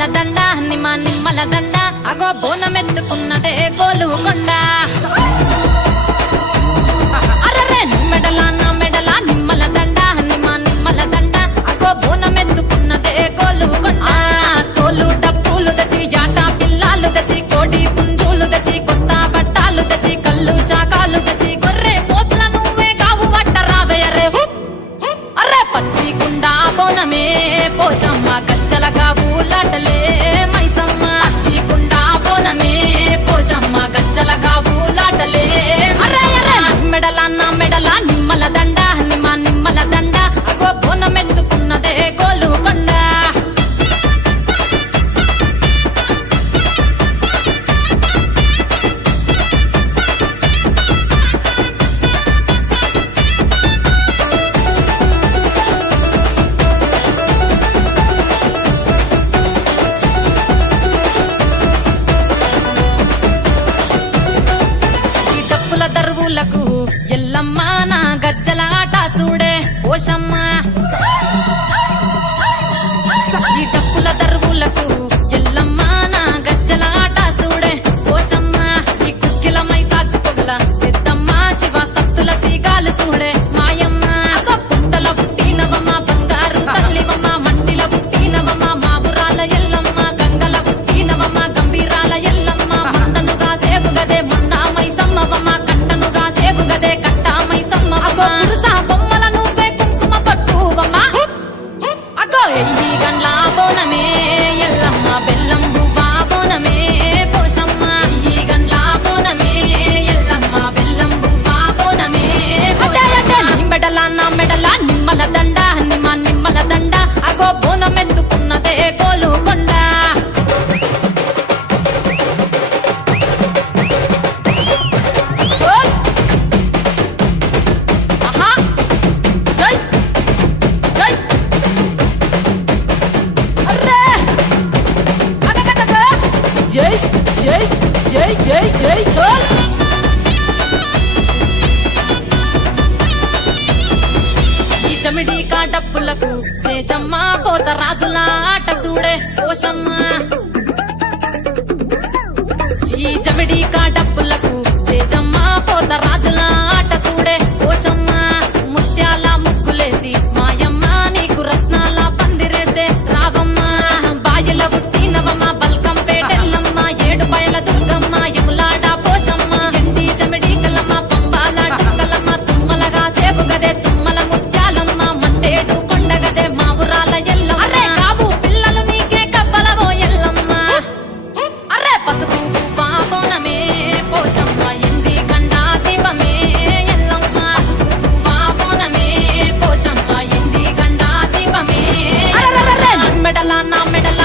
నిమ్మల దండ నిమ్మల దండ అగో బోనమెత్తుకున్నదే గోలుకొండ అరరే మెడల నా మెడల నిమ్మల దండ నిమ్మల దండ అగో బోనమెత్తుకున్నదే గోలుకొండ తోలు డప్పులు దచి జాట పిల్లాలు దచి కోడి పుంజులు దచి కొత్త బట్టాలు దచి కళ్ళు శాకాలు దచి గొర్రె పోతుల నువ్వే కావు వట్ట రావయ్యరే అర్రే పచ్చి కుండా బోనమే పోషమ్మ గజ్జలగా ఊలాటలే మైసమ్మ పచ్చి కుండా బోనమే పోషమ్మ గజ్జలగా ఊలాటలే అర్రే అర్రే మెడల నా మెడల నిమ్మల దండ నిమ్మల దండ అగో బోనమెత్తుకున్నదే గోలుకొండ దరువులకు ఎల్లమ్మ నా గజ్జల ఆట చూడే ఓషమ్మ ఈ డప్పుల దరువులకు ఎల్లమ్మ నా గజ్జల ఆట చూడే ఓషమ్మ ఈ కుక్కిల మై సాచి పొగల పెద్దమ్మ శివ సత్తుల తీగాలు చూడే మాయమ్మ పుట్టల పుట్టినవమ్మ బంగారు తల్లివమ్మ మంటిల పుట్టినవమ్మ మాబురాల ఎల్లమ్మ గంగల పుట్టినవమ్మ గంభీరాల ఎల్లమ్మ మందనుగా సేపుగదే మందామై సమ్మవమ్మ గదే కట్టామై సమ్మవమ్మ పురుసా బొమ్మల నువ్వే కుంకుమ పట్టువమ్మ అగో ఎల్లి గండ్ల బోనమే ఎల్లమ్మ బెల్లం బువ్వా బోనమే పోషమ్మ ఈ గండ్ల బోనమే ఎల్లమ్మ బెల్లం బువ్వా బోనమే మెడల నా మెడల నిమ్మల దండ నిమ్మల దండ అగో బోనమెత్తుకున్నదే గోలుకొండ జై జై జై జై జై చోల్ ఈ చమిడి కాటప్పులకు చేజమ్మ పోత రాజుల ఆట చూడే పోషమ్మ ఈ చమిడి కాటప్పులకు చేజమ్మ పోత రాజుల ఆట చూడే పోషమ్మ ముత్యాల ముగ్గులేసి మాయమ్మ నీకు రత్నాల పందిరేసే రావమ్మ బాయిల పుట్టినవమ్మ ఏడుపాయల దుర్గమ్మ యములాడ పోషమ్మ ఎండి చమిడి కలమ్మ పంబాల డుక్కలమ్మ తుమ్మలగా సేపుగదే తుమ్మల ముత్యాలమ్మ మంటేడు కొండగదే మావురాల ఎల్లమ్మ అరే కావు పిల్లలు నీకే కవ్వలవో ఎల్లమ్మ అరే పసుపు బోనమే పోషమ్మ ఎండి గండా దీపమే ఎల్లమ్మ పసుపు బోనమే పోషమ్మ ఎండి గండా దీపమే మెడల నా మెడల